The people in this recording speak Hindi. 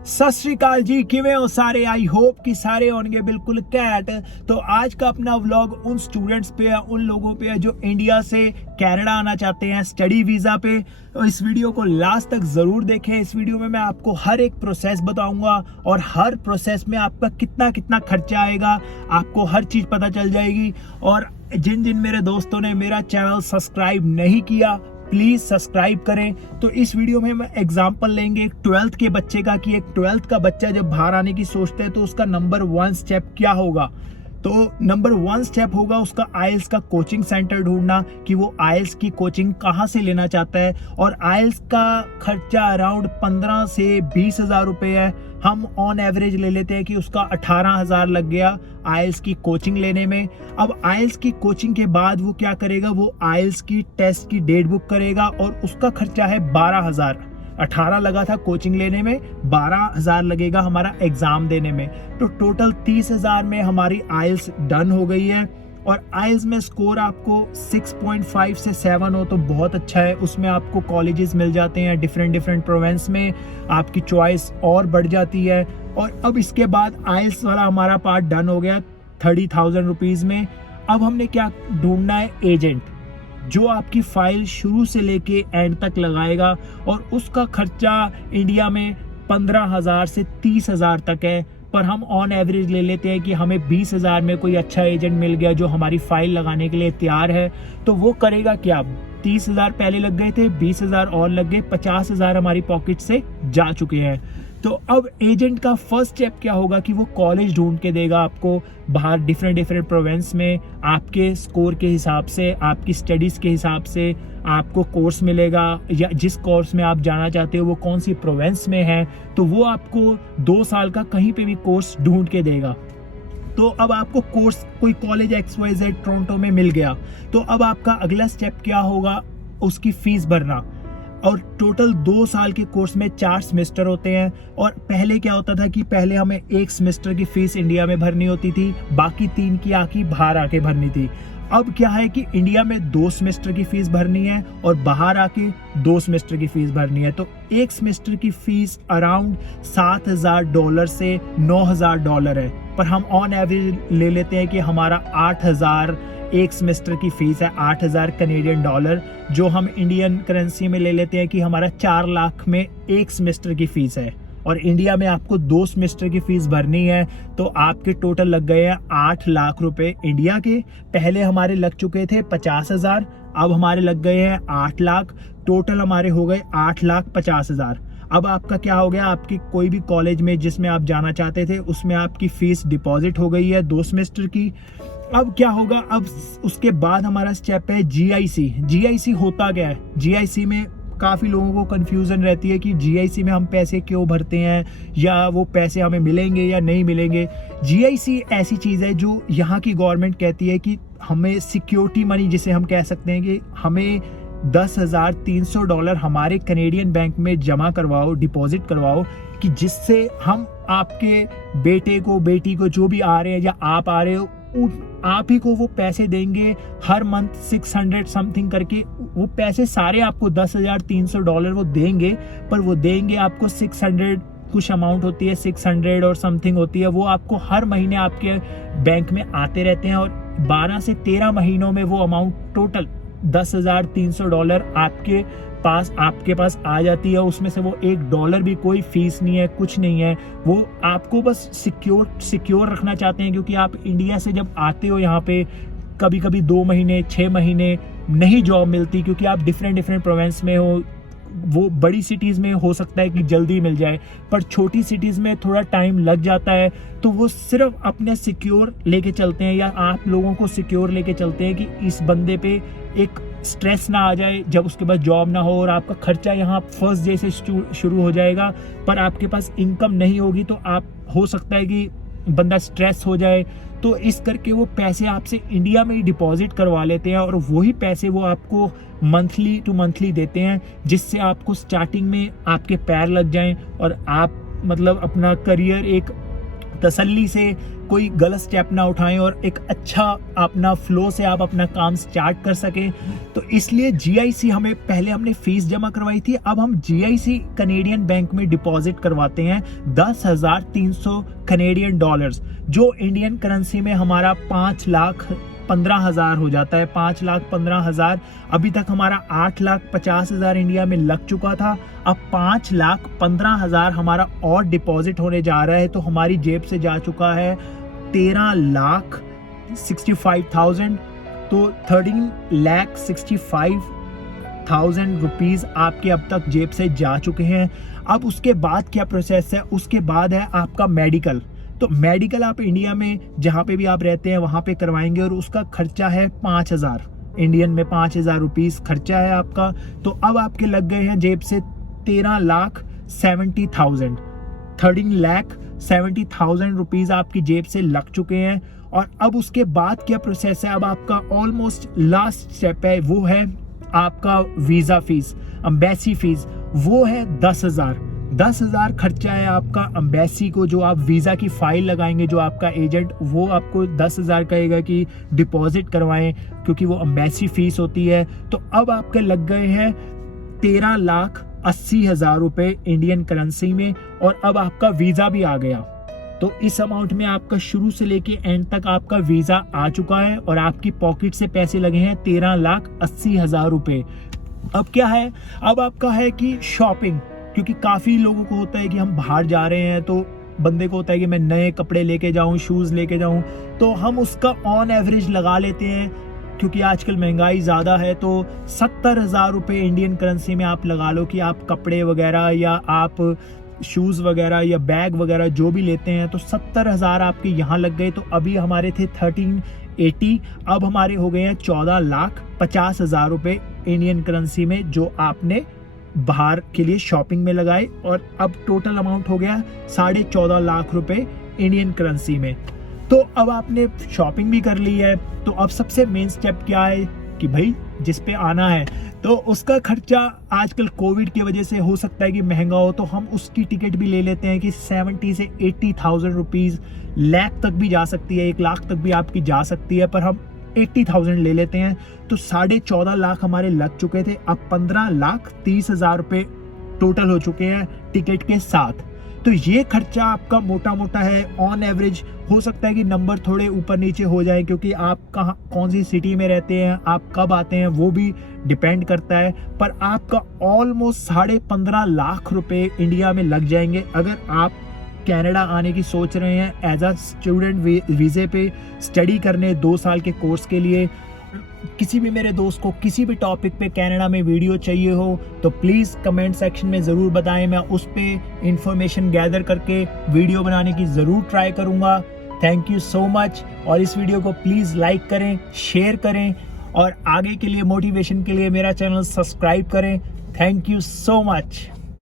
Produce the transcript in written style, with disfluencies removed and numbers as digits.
सत श्री अकाल जी, किवें हो सारे। आई होप कि सारे होंगे बिल्कुल कैट। तो आज का अपना व्लॉग उन स्टूडेंट्स पे है, उन लोगों पे है जो इंडिया से कनाडा आना चाहते हैं स्टडी वीज़ा पे। तो इस वीडियो को लास्ट तक ज़रूर देखें। इस वीडियो में मैं आपको हर एक प्रोसेस बताऊंगा और हर प्रोसेस में आपका कितना कितना खर्चा आएगा आपको हर चीज़ पता चल जाएगी। और जिन जिन मेरे दोस्तों ने मेरा चैनल सब्सक्राइब नहीं किया, प्लीज सब्सक्राइब करें। तो इस वीडियो में हम एग्जांपल लेंगे एक 12th के बच्चे का कि एक 12th का बच्चा जब बाहर आने की सोचता है तो उसका नंबर 1 स्टेप क्या होगा। तो नंबर 1 स्टेप होगा उसका आइल्स का कोचिंग सेंटर ढूंढना कि वो आइल्स की कोचिंग कहाँ से लेना चाहता है। और आइल्स का खर्चा अराउंड 15 से 20 हज़ार रुपये है। हम ऑन एवरेज ले लेते हैं कि उसका 18,000 लग गया आइल्स की कोचिंग लेने में। अब आइल्स की कोचिंग के बाद वो क्या करेगा, वो आइल्स की टेस्ट की डेट बुक करेगा और उसका खर्चा है 12,000। 18 लगा था कोचिंग लेने में, 12,000 लगेगा हमारा एग्जाम देने में। तो टोटल 30,000 में हमारी आइल्स डन हो गई है। और आइल्स में स्कोर आपको 6.5 से 7 हो तो बहुत अच्छा है। उसमें आपको कॉलेजेस मिल जाते हैं डिफरेंट प्रोविंस में, आपकी चॉइस और बढ़ जाती है। और अब इसके बाद आइल्स वाला हमारा पार्ट डन हो गया 30,000 रुपीज़ में। अब हमने क्या ढूंढना है, एजेंट जो आपकी फाइल शुरू से लेके एंड तक लगाएगा। और उसका खर्चा इंडिया में 15,000 से 30,000 तक है। पर हम ऑन एवरेज ले लेते हैं कि हमें 20,000 में कोई अच्छा एजेंट मिल गया जो हमारी फाइल लगाने के लिए तैयार है। तो वो करेगा क्या, 30,000 पहले लग गए थे, 20,000 और लग गए, 50,000 हमारी पॉकेट से जा चुके हैं। तो अब एजेंट का फर्स्ट स्टेप क्या होगा कि वो कॉलेज ढूंढ के देगा आपको बाहर डिफरेंट प्रोविंस में। आपके स्कोर के हिसाब से, आपकी स्टडीज़ के हिसाब से आपको कोर्स मिलेगा, या जिस कोर्स में आप जाना चाहते हो वो कौन सी प्रोविंस में है। तो वो आपको 2 साल का कहीं पे भी कोर्स ढूंढ के देगा। तो अब आपको कोर्स कोई कॉलेज XYZ टोरंटो में मिल गया, तो अब आपका अगला स्टेप क्या होगा, उसकी फीस भरना। और टोटल 2 साल के कोर्स में 4 सेमेस्टर होते हैं। और पहले क्या होता था कि पहले हमें 1 सेमेस्टर की फीस इंडिया में भरनी होती थी, बाकी 3 की आके बाहर आके भरनी थी। अब क्या है कि इंडिया में 2 सेमेस्टर की फीस भरनी है और बाहर आके 2 सेमेस्टर की फीस भरनी है। तो एक सेमेस्टर की फीस अराउंड $7,000 से $9,000 है। पर हम ऑन एवरेज ले लेते हैं कि हमारा 8,000 एक सेमेस्टर की फीस है, 8,000 कनेडियन डॉलर, जो हम इंडियन करेंसी में ले लेते हैं कि हमारा 4 लाख में एक सेमेस्टर की फीस है। और इंडिया में आपको 2 सेमेस्टर की फीस भरनी है। तो आपके टोटल लग गए हैं 8 लाख रुपए इंडिया के। पहले हमारे लग चुके थे 50,000, अब हमारे लग गए हैं 8 लाख। टोटल हमारे हो गए 8,50,000। अब आपका क्या हो गया, आपकी कोई भी कॉलेज में जिसमें आप जाना चाहते थे उसमें आपकी फीस डिपॉजिट हो गई है 2 सेमेस्टर की। अब क्या होगा, अब उसके बाद हमारा स्टेप है GIC होता क्या है। GIC में काफ़ी लोगों को कन्फ्यूज़न रहती है कि GIC में हम पैसे क्यों भरते हैं, या वो पैसे हमें मिलेंगे या नहीं मिलेंगे। GIC ऐसी चीज़ है जो यहाँ की गवर्नमेंट कहती है कि हमें सिक्योरिटी मनी, जिसे हम कह सकते हैं कि हमें $10,300 हमारे कनेडियन बैंक में जमा करवाओ, डिपॉजिट करवाओ, कि जिससे हम आपके बेटे को, बेटी को, जो भी आ रहे हैं या आप आ रहे हो, आप ही को वो पैसे देंगे हर मंथ 600 समथिंग करके। वो पैसे सारे आपको $10,300 वो देंगे, पर वो देंगे आपको 600 कुछ अमाउंट होती है, 600 और समथिंग होती है। वो आपको हर महीने आपके बैंक में आते रहते हैं। और 12 से 13 महीनों में वो अमाउंट टोटल $10,300 आपके पास आ जाती है। उसमें से वो $1 भी कोई फीस नहीं है, कुछ नहीं है। वो आपको बस सिक्योर रखना चाहते हैं, क्योंकि आप इंडिया से जब आते हो यहाँ पे कभी कभी 2 महीने 6 महीने नहीं जॉब मिलती, क्योंकि आप डिफरेंट प्रोविंस में हो। वो बड़ी सिटीज़ में हो सकता है कि जल्दी मिल जाए, पर छोटी सिटीज़ में थोड़ा टाइम लग जाता है। तो वो सिर्फ अपने सिक्योर लेके चलते हैं, या आप लोगों को सिक्योर लेके चलते हैं कि इस बंदे पे एक स्ट्रेस ना आ जाए जब उसके पास जॉब ना हो। और आपका खर्चा यहाँ फर्स्ट डे से शुरू हो जाएगा, पर आपके पास इनकम नहीं होगी, तो आप हो सकता है कि बंदा स्ट्रेस हो जाए। तो इस करके वो पैसे आपसे इंडिया में ही डिपॉजिट करवा लेते हैं, और वही पैसे वो आपको मंथली टू मंथली देते हैं, जिससे आपको स्टार्टिंग में आपके पैर लग जाएं और आप मतलब अपना करियर एक तसल्ली से कोई गलत स्टेप ना उठाएं और एक अच्छा अपना फ्लो से आप अपना काम स्टार्ट कर सकें। तो इसलिए GIC पहले हमने फीस जमा करवाई थी, अब हम GIC कनेडियन बैंक में डिपॉजिट करवाते हैं 10,300 कनेडियन डॉलर्स, जो इंडियन करेंसी में हमारा 5,15,000 हो जाता है। 5,15,000 अभी तक हमारा 8,50,000 इंडिया में लग चुका था, अब 5,15,000 हमारा और डिपॉजिट होने जा रहा है। तो हमारी जेब से जा चुका है 13,65,000, तो 13,65,000 रुपीज आपके अब तक जेब से जा चुके हैं। अब उसके बाद क्या प्रोसेस है, उसके बाद है आपका मेडिकल। तो मेडिकल आप इंडिया में जहाँ पे भी आप रहते हैं वहाँ पे करवाएंगे और उसका खर्चा है 5,000 इंडियन में, 5,000 रुपीज़ खर्चा है आपका। तो अब आपके लग गए हैं जेब से 13,70,000, 13,70,000 रुपीज़ आपकी जेब से लग चुके हैं। और अब उसके बाद क्या प्रोसेस है, अब आपका ऑलमोस्ट लास्ट स्टेप है, वो है आपका वीज़ा फीस, एम्बेसी फीस, वो है 10,000 खर्चा है आपका एम्बेसी को। जो आप वीज़ा की फाइल लगाएंगे, जो आपका एजेंट वो आपको 10,000 कहेगा कि डिपॉजिट करवाएं, क्योंकि वो एम्बेसी फीस होती है। तो अब आपके लग गए हैं 13,80,000 रुपए इंडियन करेंसी में, और अब आपका वीज़ा भी आ गया। तो इस अमाउंट में आपका शुरू से लेके एंड तक आपका वीज़ा आ चुका है और आपकी पॉकेट से पैसे लगे हैं 13,80,000 रुपए। अब क्या है, अब आपका है कि शॉपिंग, क्योंकि काफ़ी लोगों को होता है कि हम बाहर जा रहे हैं तो बंदे को होता है कि मैं नए कपड़े लेके जाऊं, शूज़ लेके जाऊं, तो हम उसका ऑन एवरेज लगा लेते हैं। क्योंकि आजकल महंगाई ज़्यादा है तो 70,000 रुपये इंडियन करेंसी में आप लगा लो कि आप कपड़े वगैरह या आप शूज़ वगैरह या बैग वगैरह जो भी लेते हैं, तो 70,000 आपके यहाँ लग गए। तो अभी हमारे थे 1380, अब हमारे हो गए हैं 14,50,000 रुपये इंडियन करेंसी में, जो आपने बाहर के लिए शॉपिंग में लगाए। और अब टोटल अमाउंट हो गया 14.5 लाख रुपए इंडियन करेंसी में। तो अब आपने शॉपिंग भी कर ली है, तो अब सबसे मेन स्टेप क्या है कि भाई जिस पे आना है तो उसका खर्चा आजकल कोविड की वजह से हो सकता है कि महंगा हो, तो हम उसकी टिकट भी ले लेते हैं कि 70 से 80,000 रुपीज़, लाख तक भी जा सकती है, 1 लाख तक भी आपकी जा सकती है, पर हम 80,000 ले लेते हैं। तो 14.5 लाख हमारे लग चुके थे, अब 15,30,000 रुपये टोटल हो चुके हैं टिकट के साथ। तो ये खर्चा आपका मोटा मोटा है। ऑन एवरेज हो सकता है कि नंबर थोड़े ऊपर नीचे हो जाए, क्योंकि आप कहाँ कौन सी सिटी में रहते हैं, आप कब आते हैं, वो भी डिपेंड करता है। पर आपका ऑलमोस्ट 15.5 लाख रुपए इंडिया में लग जाएंगे अगर आप कनाडा आने की सोच रहे हैं एज अ स्टूडेंट वीज़े पे स्टडी करने 2 साल के कोर्स के लिए। किसी भी मेरे दोस्त को किसी भी टॉपिक पे कनाडा में वीडियो चाहिए हो तो प्लीज़ कमेंट सेक्शन में ज़रूर बताएं, मैं उस पर इंफॉर्मेशन गैदर करके वीडियो बनाने की ज़रूर ट्राई करूँगा। थैंक यू सो मच, और इस वीडियो को प्लीज़ लाइक करें, शेयर करें, और आगे के लिए मोटिवेशन के लिए मेरा चैनल सब्सक्राइब करें। Thank you so much.